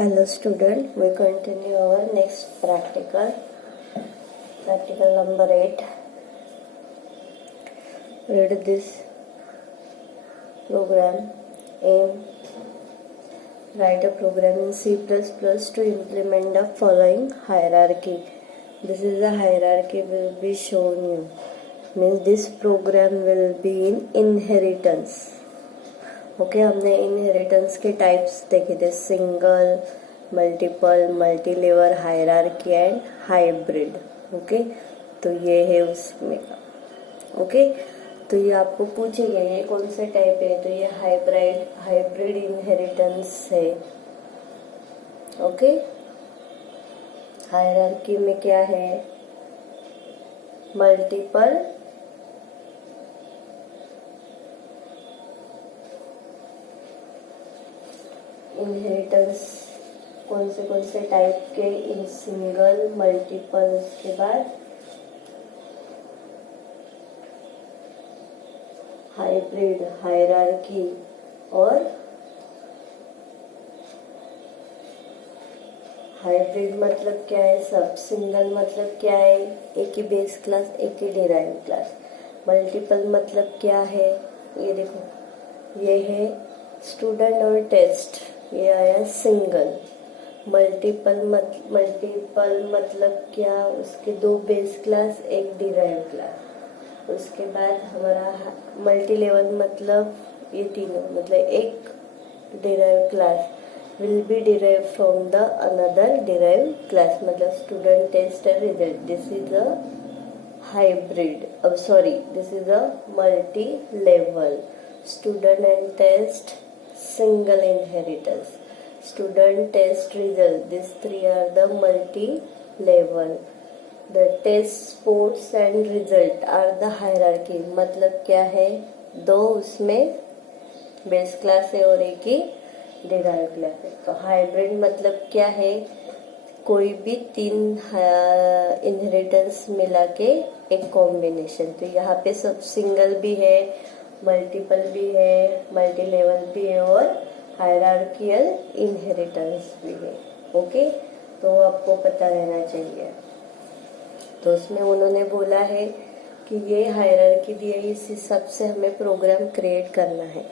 Hello student, we continue our next practical number 8. Read this program. Aim, write a program in C++ to implement the following hierarchy. This is the hierarchy will be shown you. Means this program will be in inheritance. Okay हमने inheritance के types देखे थे, single, multiple, multi level, hierarchy and hybrid. Okay तो ये है उसमें का. Okay तो ये आपको पूछेगा ये कौन से टाइप है, तो ये हाइब्रिड इनहेरिटेंस है. ओके हायरार्की में क्या है, मल्टीपल, इनहेरिटेंस कौन से टाइप के, इन सिंगल, मल्टीपल, उसके बाद हाइब्रिड, हायरार्की और हाइब्रिड मतलब क्या है, सब. सिंगल मतलब क्या है, एक ही बेस क्लास, एक ही डिराइव क्लास. मल्टीपल मतलब क्या है, ये देखो ये है स्टूडेंट और टेस्ट, ये आया सिंगल. मल्टीपल मतलब क्या, उसके दो बेस क्लास, एक डिराइव क्लास. उसके बाद हमारा मल्टी लेवल मतलब ये तीनों, मतलब एक derive class will be derived from the another derived class, मतलब student test and result. This is a hybrid, this is a multi level. Student and test, single inheritance. Student test result, these three are the multi level. The test, sports and result are the hierarchy. मतलब क्या है, दो उसमें base class है और एक ही derive class है. तो हाइब्रिड मतलब क्या है, कोई भी तीन इनहेरिटेंस मिला के एक कॉम्बिनेशन. तो यहाँ पे सब सिंगल भी है, मल्टीपल भी है, मल्टी लेवल भी है और हायरार्कियल इनहेरिटेंस भी है. ओके तो आपको पता रहना चाहिए. तो उसमें उन्होंने बोला है कि ये हायरार्की दी है, इस हिसाब से हमें प्रोग्राम क्रिएट करना है.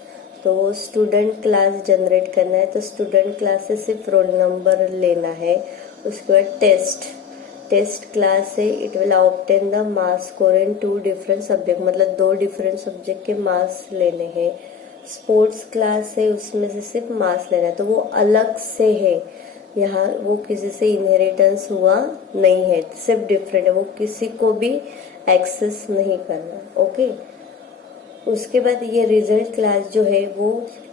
तो वो स्टूडेंट क्लास जनरेट करना है, तो स्टूडेंट क्लास से सिर्फ रोल नंबर लेना है. उसके बाद टेस्ट क्लास है, it will obtain the marks score in 2 different subject, मतलब 2 डिफरेंट सब्जेक्ट के मार्क्स लेने हैं. स्पोर्ट्स क्लास है, उसमें से सिर्फ मार्क्स लेना है, तो वो अलग से है. यहाँ वो किसी से इनहेरिटेंस हुआ नहीं है, सिर्फ डिफरेंट है, वो किसी को भी एक्सेस नहीं करना. ओके उसके बाद ये रिजल्ट क्लास जो है वो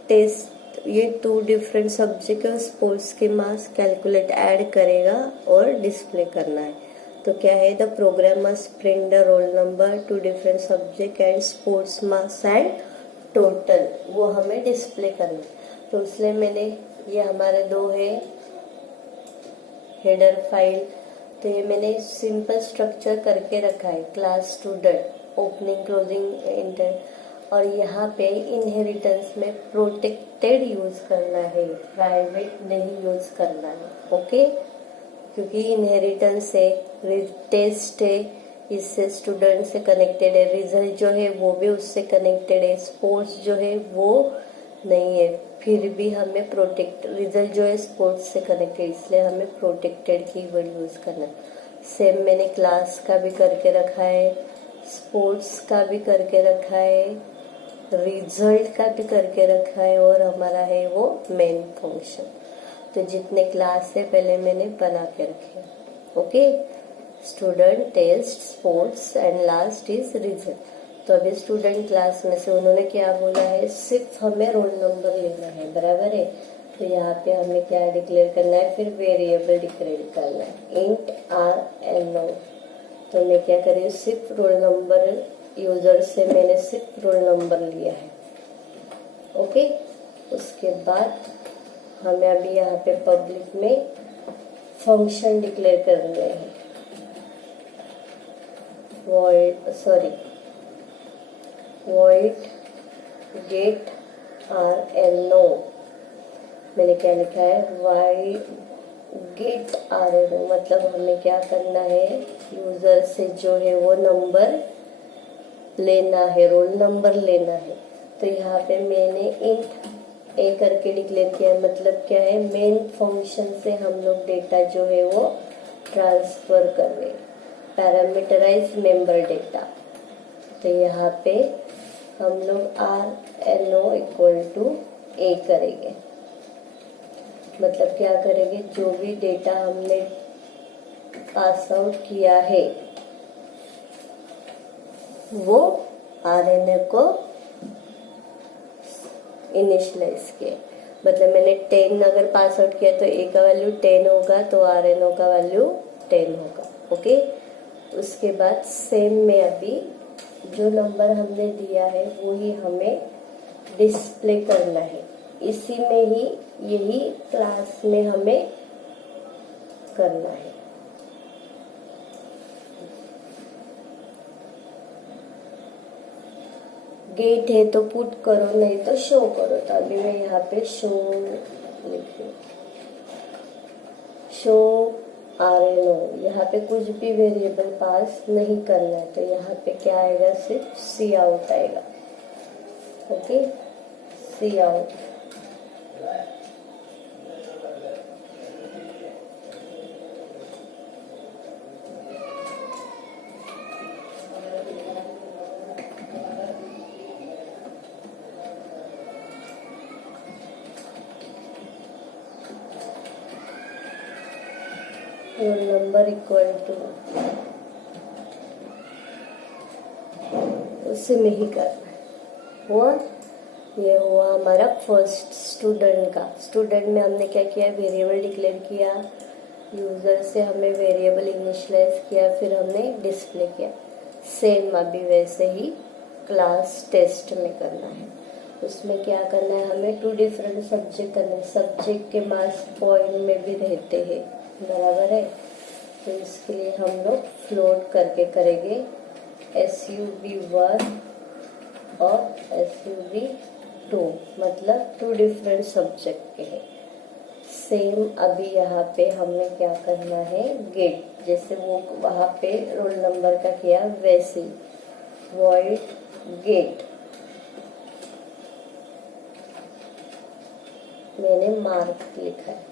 टेस्ट, ये 2 डिफरेंट सब्जेक्ट और स्पोर्ट्स के मार्क्स कैलकुलेट ऐड करेगा और डिस्प्ले करना है. तो क्या है, the program must print the roll number, 2 different subject and sports marks and total, वो हमें डिस्प्ले करना है. तो इसलिए मैंने ये हमारे 2 है हेडर फाइल, तो ये मैंने सिंपल स्ट्रक्चर करके रखा है, class student, opening closing inter. और यहाँ पे इनहेरिटेंस में प्रोटेक्टेड यूज करना है, प्राइवेट नहीं यूज करना है. ओके क्योंकि इनहेरिटेंस है, टेस्ट है, इससे स्टूडेंट से कनेक्टेड है, रिजल्ट जो है वो भी उससे कनेक्टेड है, स्पोर्ट्स जो है वो नहीं है, फिर भी हमें रिजल्ट जो है स्पोर्ट्स से कनेक्टेड, इसलिए हमें प्रोटेक्टेड कीवर्ड यूज करना है. सेम मैंने क्लास का भी करके रखा है, स्पोर्ट्स का भी करके रखा है, रिजल्ट का भी करके रखा है, और हमारा है वो मेन फंक्शन. तो जितने क्लास है पहले मैंने बना के रखे. Okay student, test, sports and last is result. तो अभी स्टूडेंट क्लास में से उन्होंने क्या बोला है, सिर्फ हमें रोल नंबर लेना है, बराबर है. तो यहाँ पे हमें क्या डिक्लेयर करना है, फिर वेरिएबल डिक्लेयर करना है, इंट RNO. तो मैं क्या करी, सिर्फ रोल नंबर, यूजर से मैंने सिर्फ रोल नंबर लिया है. ओके उसके बाद हमें अभी यहाँ पे पब्लिक में फंक्शन डिक्लेयर करने हैं, void get RNO. मैंने क्या लिखा है, वाई गेट RNO, मतलब हमें क्या करना है, यूजर से जो है वो नंबर लेना है, रोल नंबर लेना है। तो यहाँ पे मैंने इंट ए करके डिक्लेयर किया है, मतलब क्या है, मेन फंक्शन से हम लोग डेटा जो है वो ट्रांसफर कर रहे हैं, पैरामीटराइज मेंबर डेटा। तो यहाँ पे हम लोग RNO इक्वल टू ए करेंगे, मतलब क्या करेंगे, जो भी डेटा हमने पास आउट किया है वो RNA को इनिशियलाइज किया। मतलब मैंने 10 अगर पास आउट किया तो ए का वैल्यू 10 होगा, तो RNO का वैल्यू 10 होगा। ओके, उसके बाद सेम में अभी जो नंबर हमने दिया है वो ही हमें डिस्प्ले करना है, इसी में ही, यही क्लास में हमें करना है। गेट है तो पुट करो, नहीं तो शो करो। तो अभी मैं यहाँ पे शो लिख रही हूँ, शो RNO। यहाँ पे कुछ भी वेरिएबल पास नहीं करना है, तो यहाँ पे क्या आएगा, सिर्फ सी आउट आएगा। Okay, cout. Roll number equal to, उसी में ही करना है। हुआ, ये हुआ हमारा फर्स्ट स्टूडेंट का। स्टूडेंट में हमने क्या किया, वेरिएबल डिक्लेयर किया, यूजर से हमें वेरिएबल इनिशियलाइज किया, फिर हमने डिस्प्ले किया। सेम अभी वैसे ही क्लास टेस्ट में करना है। उसमें क्या करना है, हमें 2 डिफरेंट सब्जेक्ट करना है, सब्जेक्ट के मार्क्स पॉइंट में भी रहते हैं, बराबर है। तो इसके लिए हम लोग फ्लोट करके करेंगे, SUB1 और SUB2, मतलब 2 डिफरेंट सब्जेक्ट के हैं। सेम अभी यहाँ पे हमें क्या करना है, गेट, जैसे वो वहाँ पे रोल नंबर का किया वैसे वॉइड गेट, मैंने मार्क लिखा है,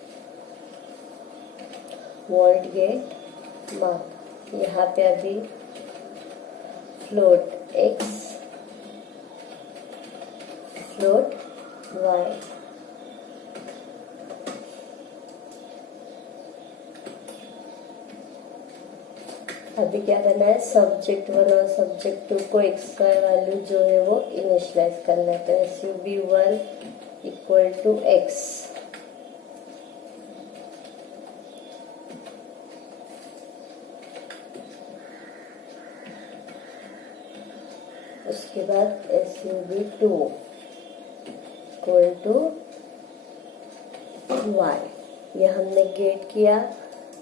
वॉइड गेट मार्क। यहाँ पे अभी फ्लोट x, फ्लोट y। अभी क्या करना है, सब्जेक्ट 1 और सब्जेक्ट 2 को x का वैल्यू जो है वो इनिशियलाइज करना है। तो SUB1 इक्वल टू x, उसके बाद SUB2 इक्वल टू y। ये हमने गेट किया,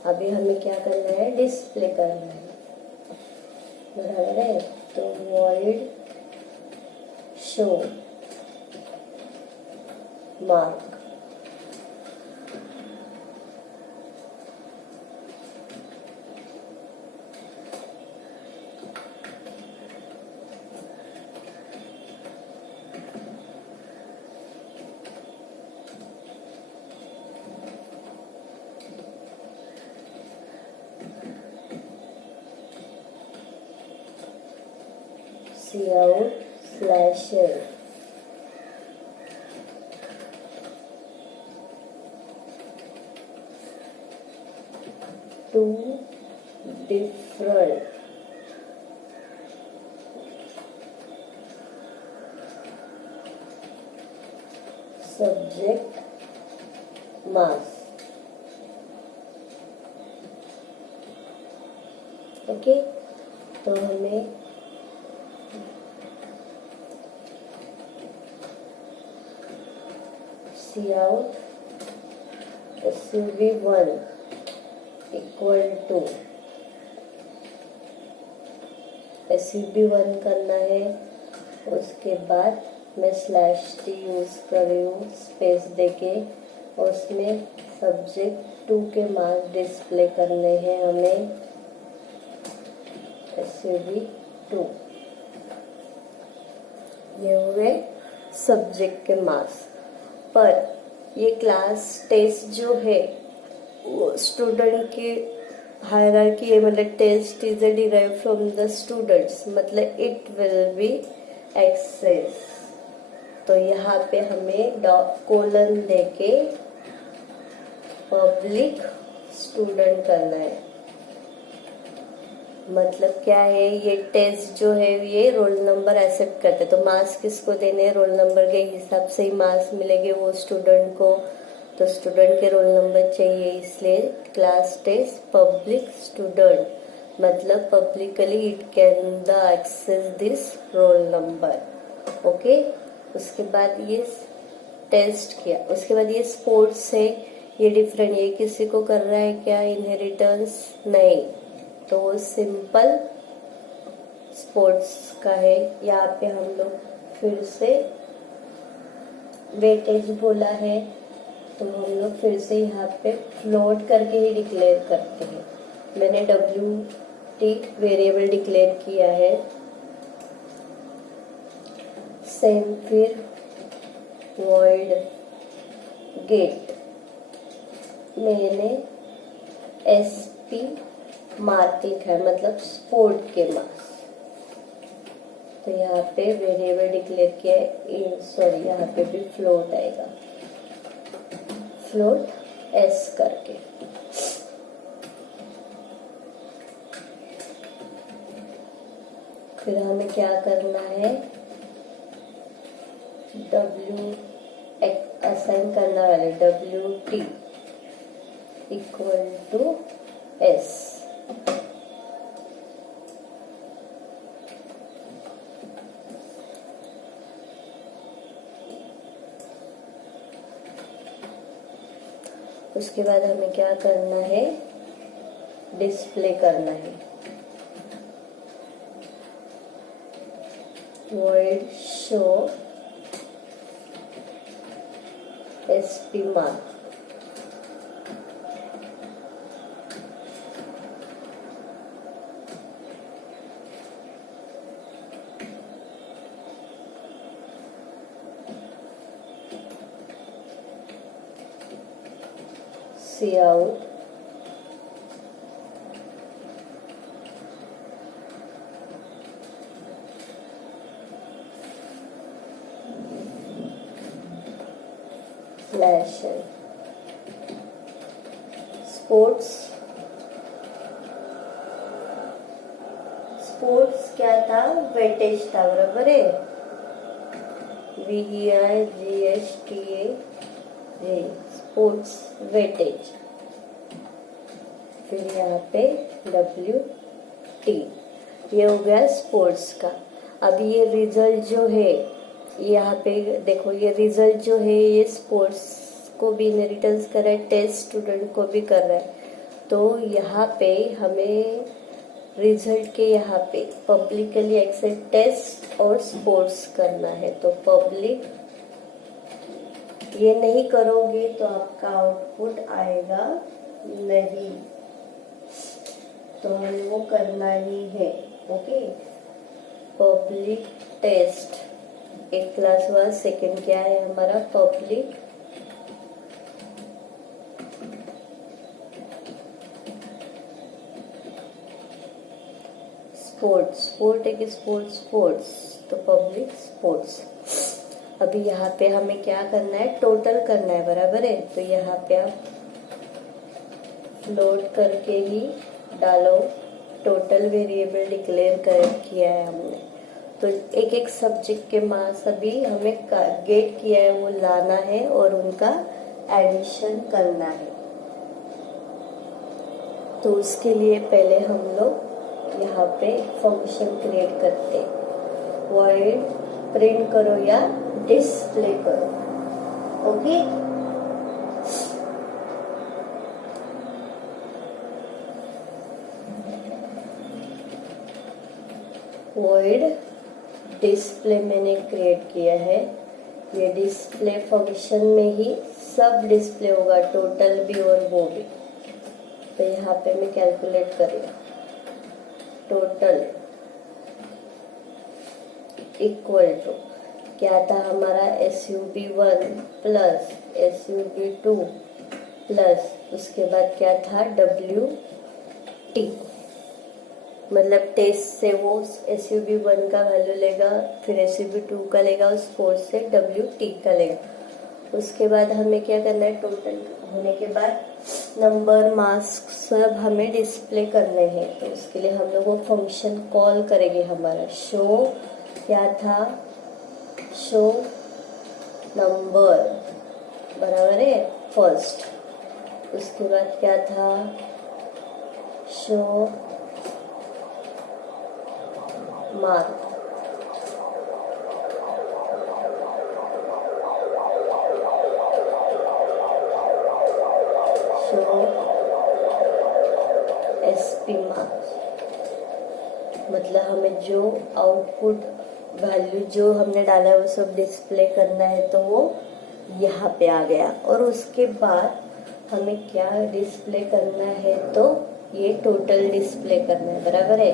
अभी हमें क्या करना है, डिस्प्ले करना है, बराबर है। तो void show mark, cout /l, two different subject mass। Okay, तो हमें cout SUB1 equal to SUB1 करना है। उसके बाद मैं /t यूज कर रही हूँ, स्पेस देके उसमें सब्जेक्ट 2 के मार्क्स डिस्प्ले करने हैं हमें SUB2। ये हुए सब्जेक्ट के मार्क्स। पर ये क्लास टेस्ट जो है वो स्टूडेंट की हायरार्की है, मतलब test is derive from the students, मतलब इट विल बी एक्सेस। तो यहाँ पे हमें कोलन देके पब्लिक स्टूडेंट करना है। मतलब क्या है, ये टेस्ट जो है ये रोल नंबर एक्सेप्ट करते, तो मार्क्स किसको देने, रोल नंबर के हिसाब से ही मार्क्स मिलेंगे वो स्टूडेंट को। तो स्टूडेंट के रोल नंबर चाहिए, इसलिए क्लास टेस्ट पब्लिक स्टूडेंट, मतलब publicly it can the access this roll number. Okay, उसके बाद ये टेस्ट किया, उसके बाद ये स्पोर्ट्स है, ये डिफरेंट, ये किसी को कर रहा है क्या इनहेरिटेंस, नहीं, तो वो सिंपल स्पोर्ट्स का है। यहाँ पे हम लोग फिर से वेटेज बोला है, तो हम लोग फिर से यहाँ पे फ्लोट करके ही डिक्लेयर करते हैं। मैंने WT वेरिएबल डिक्लेयर किया है। सेम फिर वॉइड गेट मैंने SP मार्क लिखा है, मतलब स्पोर्ट के मार्क्स। तो यहाँ पे वेरिएबल डिक्लेयर किया है, सॉरी यहाँ पे भी फ्लोट आएगा, फ्लोट S करके। फिर हमें क्या करना है, W असाइन करना वाले WT इक्वल टू S। उसके बाद हमें क्या करना है, डिस्प्ले करना है, void show SP mark। Cout slash sports. Sports क्या था, वेटेज था, बराबर है, VEIGHTA स्पोर्ट्स वेटेज। फिर यहाँ पे WT, ये हो गया स्पोर्ट्स का। अब ये रिजल्ट जो है, यहाँ पे देखो, ये रिजल्ट जो है ये स्पोर्ट्स को भी इनहेरिटेंस कर रहा है, टेस्ट स्टूडेंट को भी कर रहा है। तो यहाँ पे हमें रिजल्ट के यहाँ पे पब्लिकली एक्सेप्ट टेस्ट और स्पोर्ट्स करना है। तो पब्लिक, ये नहीं करोगे तो आपका आउटपुट आएगा नहीं, तो हमें वो करना ही है। ओके, पब्लिक टेस्ट एक क्लास हुआ, सेकंड क्या है हमारा, पब्लिक स्पोर्ट्स। स्पोर्ट है कि स्पोर्ट्स, तो पब्लिक स्पोर्ट्स। अभी यहाँ पे हमें क्या करना है, टोटल करना है, बराबर है। तो यहाँ पे आप फ्लोट करके ही डालो, टोटल वेरिएबल डिक्लेयर किया है हमने। तो एक एक सब्जेक्ट के मार्क्स अभी हमें गेट किया है वो लाना है और उनका एडिशन करना है। तो उसके लिए पहले हम लोग यहाँ पे फंक्शन क्रिएट करते, वॉइड प्रिंट करो या डिस्प्ले करो। ओके, वॉइड डिस्प्ले मैंने क्रिएट किया है। ये डिस्प्ले फंक्शन में ही सब डिस्प्ले होगा, टोटल भी और वो भी। तो यहाँ पे मैं कैलकुलेट करेगा टोटल इक्वल टू क्या था हमारा SUB1 प्लस SUB2 प्लस उसके बाद क्या था WT, मतलब टेस्ट से वो SUB1 का वैल्यू लेगा, फिर SUB2 का लेगा, उस कोर्स से WT का लेगा। उसके बाद हमें क्या करना है, टोटल होने के बाद नंबर मास्क सब हमें डिस्प्ले करने हैं। तो उसके लिए हम लोग वो फंक्शन कॉल करेंगे हमारा शो, क्या था, शो नंबर, बराबर है फर्स्ट। उसके बाद क्या था, show mark, show SP marks, मतलब हमें जो आउटपुट वैल्यू जो हमने डाला है वो सब डिस्प्ले करना है, तो वो यहाँ पे आ गया। और उसके बाद हमें क्या डिस्प्ले करना है, तो ये टोटल डिस्प्ले करना है, बराबर है।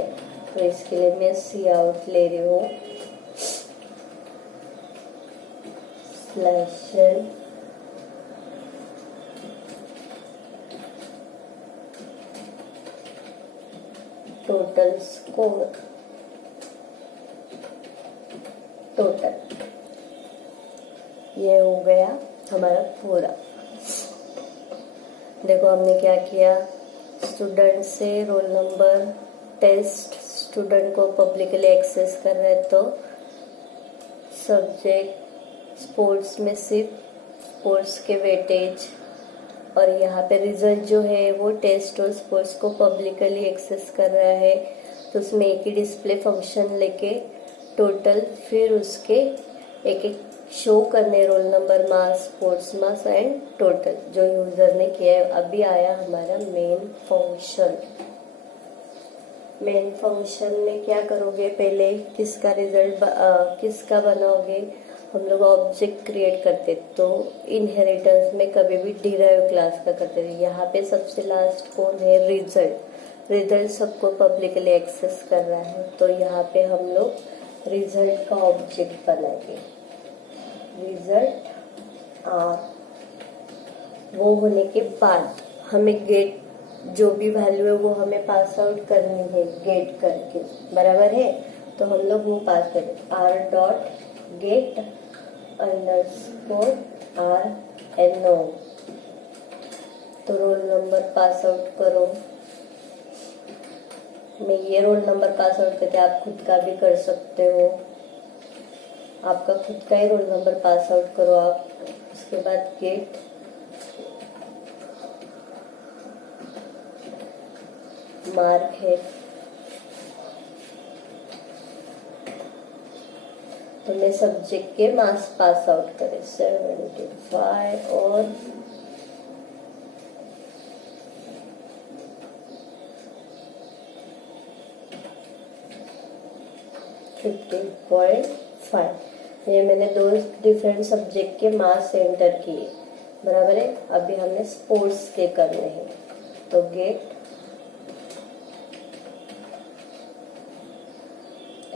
तो इसके लिए मैं सी आउट ले रही हूँ स्लैश टोटल स्कोर, टोटल, ये हो गया हमारा पूरा। देखो हमने क्या किया, स्टूडेंट से रोल नंबर, टेस्ट स्टूडेंट को पब्लिकली एक्सेस कर रहे हैं, तो सब्जेक्ट स्पोर्ट्स में सिर्फ स्पोर्ट्स के वेटेज, और यहाँ पे रिजल्ट जो है वो टेस्ट और स्पोर्ट्स को पब्लिकली एक्सेस कर रहा है। तो उसमें एक ही डिस्प्ले फंक्शन लेके टोटल, फिर उसके एक एक शो करने roll number, marks, sports marks and total जो यूजर ने किया है। अभी आया हमारा मेन फंक्शन। मेन फंक्शन में क्या करोगे, पहले किसका रिजल्ट किसका बनाओगे, हम लोग ऑब्जेक्ट क्रिएट करते तो इनहेरिटेंस में कभी भी डिराइव क्लास का करते थे। यहाँ पे सबसे लास्ट कौन है, रिजल्ट। रिजल्ट सबको पब्लिकली एक्सेस कर रहा है, तो यहाँ पे हम लोग रिजल्ट का ऑब्जेक्ट बनाएंगे, रिजल्ट आर। वो होने के बाद हमें गेट जो भी वैल्यू है वो हमें पास आउट करनी है गेट करके, बराबर है। तो हम लोग वो पास करें R dot gate underscore RNO। तो रोल नंबर पास आउट करो, मैं ये रोल नंबर पास आउट करके, आप खुद का भी कर सकते हो, आपका खुद का ही रोल नंबर पास आउट करो आप। उसके बाद गेट मार्क है, तो मैं सब्जेक्ट के मार्क्स पास आउट करें 75 और 50.5। ये मैंने दो डिफरेंट सब्जेक्ट के मार्क्स एंटर किए, बराबर है। अभी हमें स्पोर्ट्स के करने हैं, तो गेट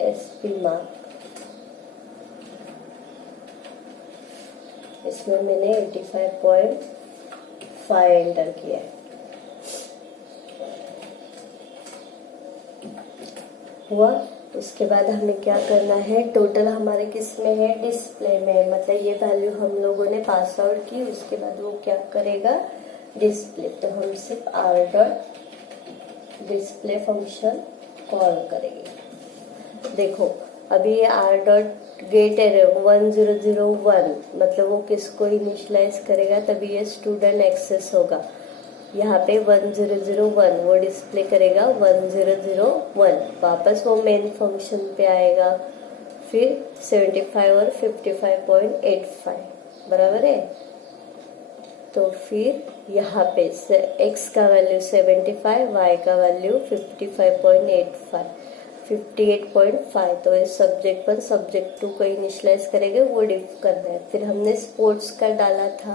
SP मार्क, इसमें मैंने 85.5 एंटर किया है, हुआ। उसके बाद हमें क्या करना है, टोटल हमारे किस में है, डिस्प्ले में, मतलब ये वैल्यू हम लोगों ने पास आउट की। उसके बाद वो क्या करेगा, डिस्प्ले। तो हम सिर्फ R dot display function call करेंगे। देखो अभी ये आर डॉट गेट एरर 1001, मतलब वो किसको इनिशियलाइज करेगा, तभी ये स्टूडेंट एक्सेस होगा। यहाँ पे 1001 वो डिस्प्ले करेगा 1001, वापस वो मेन फंक्शन पे आएगा, फिर 75 और 55.85, बराबर है। तो फिर यहाँ पे x का वैल्यू 75, y का वैल्यू 55.85, 58.5। तो इस सब्जेक्ट 1 सब्जेक्ट 2 को इनिशियलाइज करेंगे, वो डिफ करना है। फिर हमने स्पोर्ट्स का डाला था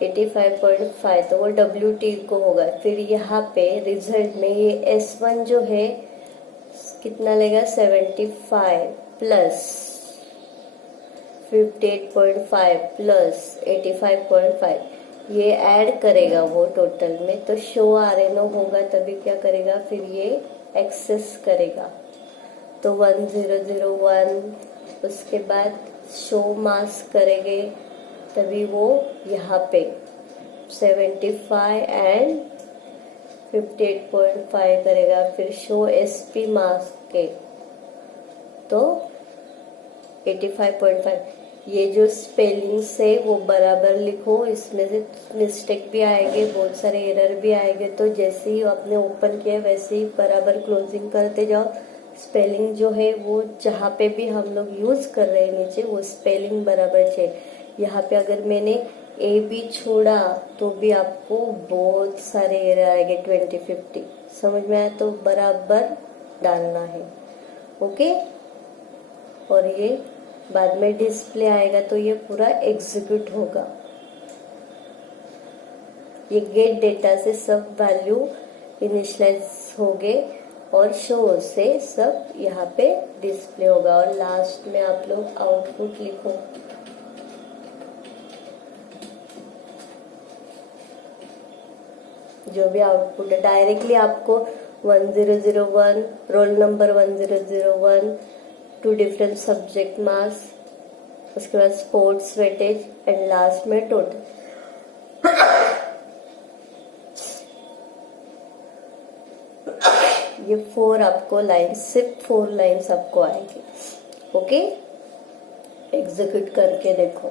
85.5 तो वो WT को होगा। फिर यहाँ पे रिजल्ट में ये S1 जो है कितना लेगा 75 प्लस 58.5 प्लस 85.5 ये ऐड करेगा वो टोटल में, तो शो RNO होगा तभी क्या करेगा, फिर ये एक्सेस करेगा तो 1001। उसके बाद शो मास करेंगे तभी वो यहाँ पे 75 एंड 58.5 करेगा। फिर शो SP मास के तो 85.5। ये जो स्पेलिंग से वो बराबर लिखो, इसमें से मिस्टेक भी आएंगे, बहुत सारे एरर भी आएंगे, तो जैसे ही आपने ओपन किया वैसे ही बराबर क्लोजिंग करते जाओ। स्पेलिंग जो है वो जहाँ पे भी हम लोग यूज कर रहे हैं नीचे वो स्पेलिंग बराबर चाहिए। यहाँ पे अगर मैंने ए भी छोड़ा तो भी आपको बहुत सारे एरर आएंगे 20-50। समझ में आया तो बराबर डालना है। ओके, और ये बाद में डिस्प्ले आएगा तो ये पूरा एग्जीक्यूट होगा। ये गेट डेटा से सब वैल्यू इनिशियलाइज हो गए और शो से सब यहाँ पे डिस्प्ले होगा। और लास्ट में आप लोग आउटपुट लिखो। जो भी आउटपुट है डायरेक्टली आपको 1001 roll number 1001 two different subject marks, उसके बाद स्पोर्ट्स वेटेज एंड लास्ट में टोटल। ये 4 आपको लाइन्स, सिर्फ 4 लाइन्स आपको आएंगे। ओके, एग्जीक्यूट करके देखो।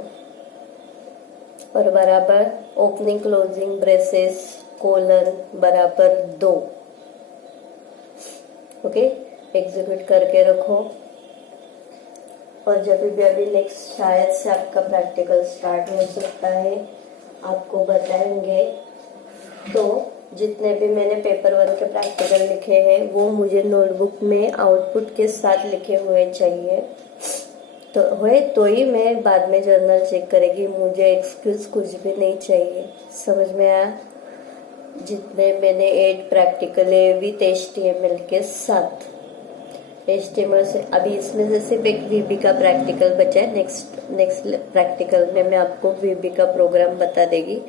और बराबर ओपनिंग क्लोजिंग ब्रेसेस कोलन बराबर 2। ओके, एग्जीक्यूट करके रखो। और जब भी अभी नेक्स्ट शायद से आपका प्रैक्टिकल स्टार्ट हो सकता है, आपको बताएंगे। तो जितने भी मैंने पेपर 1 के प्रैक्टिकल लिखे हैं वो मुझे नोटबुक में आउटपुट के साथ लिखे हुए चाहिए, तो ही मैं बाद में जर्नल चेक करेगी। मुझे एक्सक्यूज कुछ भी नहीं चाहिए। समझ में आया? जितने मैंने 8 प्रैक्टिकल है विथ HTML के साथ, HTML से अभी इसमें से सिर्फ एक VB का प्रैक्टिकल बचा है। नेक्स्ट प्रैक्टिकल में मैं आपको VB का प्रोग्राम बता देगी।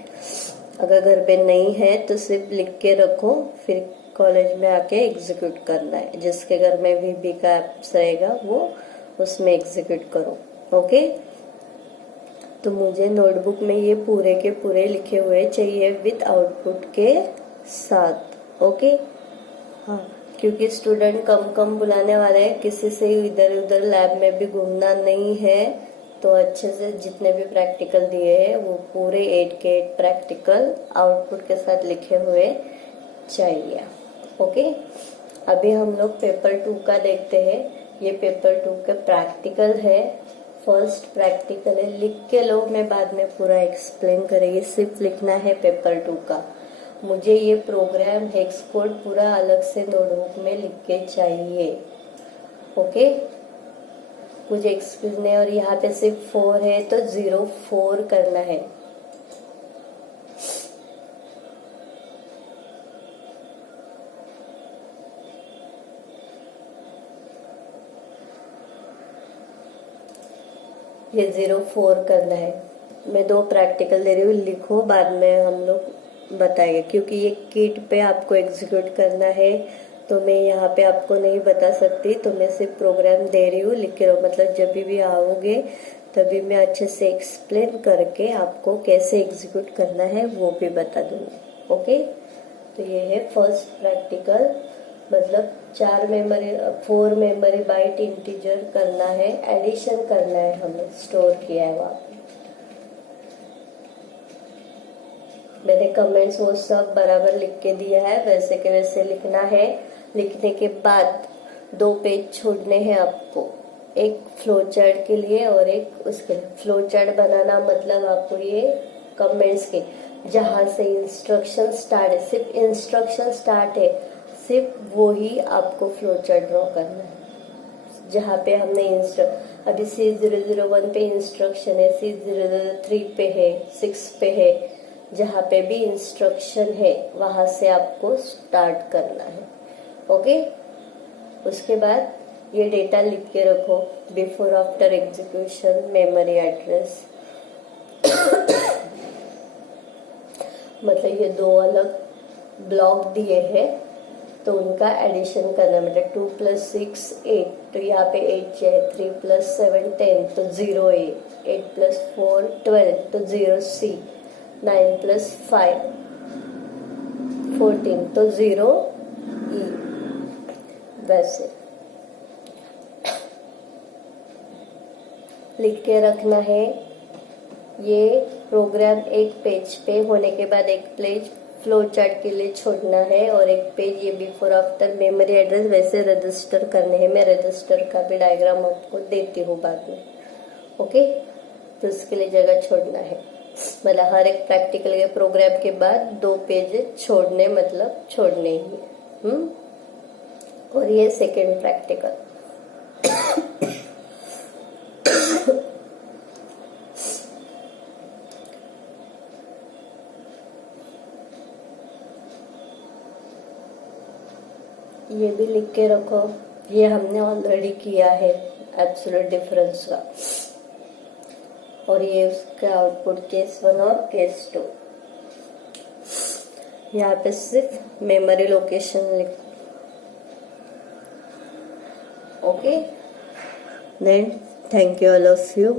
अगर घर पे नहीं है तो सिर्फ लिख के रखो, फिर कॉलेज में आके एग्जीक्यूट करना है। जिसके घर में VB का एप्स रहेगा वो उसमें एग्जीक्यूट करो। ओके, तो मुझे नोटबुक में ये पूरे के पूरे लिखे हुए चाहिए विथ आउटपुट के साथ। ओके, हाँ, क्योंकि स्टूडेंट कम बुलाने वाले हैं, किसी से इधर उधर लैब में भी घूमना नहीं है। तो अच्छे से जितने भी प्रैक्टिकल दिए हैं वो पूरे 8 के 8 प्रैक्टिकल आउटपुट के साथ लिखे हुए चाहिए। ओके, अभी हम लोग पेपर 2 का देखते हैं। ये पेपर 2 का प्रैक्टिकल है, फर्स्ट प्रैक्टिकल है। लिख के लो, मैं बाद में पूरा एक्सप्लेन करेंगे। सिर्फ लिखना है पेपर 2 का। मुझे ये प्रोग्राम हेक्स कोड पूरा अलग से नोटबुक में लिख के चाहिए। ओके, कुछ एक्सक्यूज नहीं। और यहाँ पे सिर्फ 4 है तो 04 करना है। ये 04 करना है। मैं 2 प्रैक्टिकल दे रही हूँ, लिखो, बाद में हम लोग बताएंगे। क्योंकि ये किट पे आपको एग्जीक्यूट करना है तो मैं यहाँ पे आपको नहीं बता सकती, तो मैं सिर्फ प्रोग्राम दे रही हूँ, लिख के रहो। मतलब जब भी आओगे तभी मैं अच्छे से एक्सप्लेन करके आपको कैसे एग्जीक्यूट करना है वो भी बता दूंगी। ओके, तो ये है फर्स्ट प्रैक्टिकल। मतलब 4 मेमोरी बाइट इंटीजर करना है, एडिशन करना है, हमें स्टोर किया है वहाँ। मैंने कमेंट्स वो सब बराबर लिख के दिया है, वैसे के वैसे लिखना है। लिखने के बाद 2 पेज छोड़ने हैं आपको, एक फ्लो चार्ट के लिए और एक उसके। फ्लो चार्ट बनाना मतलब आपको ये कमेंट्स के जहाँ से इंस्ट्रक्शन स्टार्ट है, सिर्फ इंस्ट्रक्शन स्टार्ट है, सिर्फ वो ही आपको फ्लो चार्ट ड्रॉ करना है। जहाँ पे हमने अभी C001 पे इंस्ट्रक्शन है, C003 पे है, 6 पे है, जहाँ पे भी इंस्ट्रक्शन है वहां से आपको स्टार्ट करना है। ओके, उसके बाद ये डेटा लिख के रखो, before after execution memory address. मतलब ये दो अलग ब्लॉक दिए हैं तो उनका एडिशन करना, मतलब 2 + 6 8, तो यहाँ पे 8 है, 3 + 7 10 तो 0A, 8 + 4 12 तो 0C, 9 + 5 14 तो 0E। वैसे लिख के रखना है। ये प्रोग्राम एक पेज पे होने के बाद एक पेज फ्लो चार्ट के लिए छोड़ना है और एक पेज ये बिफोर आफ्टर मेमोरी एड्रेस वैसे रजिस्टर करने हैं। मैं रजिस्टर का भी डायग्राम आपको देती हूँ बाद में। ओके, तो उसके लिए जगह छोड़ना है। मतलब हर एक प्रैक्टिकल के प्रोग्राम के बाद 2 पेज छोड़ने, मतलब छोड़ने ही है। और ये सेकेंड प्रैक्टिकल। ये भी लिख के रखो, ये हमने ऑलरेडी किया है एब्सोल्यूट डिफरेंस का। और ये उसका आउटपुट केस 1 और केस 2। यहाँ पे सिर्फ मेमोरी लोकेशन लिख। Okay, then thank you all of you.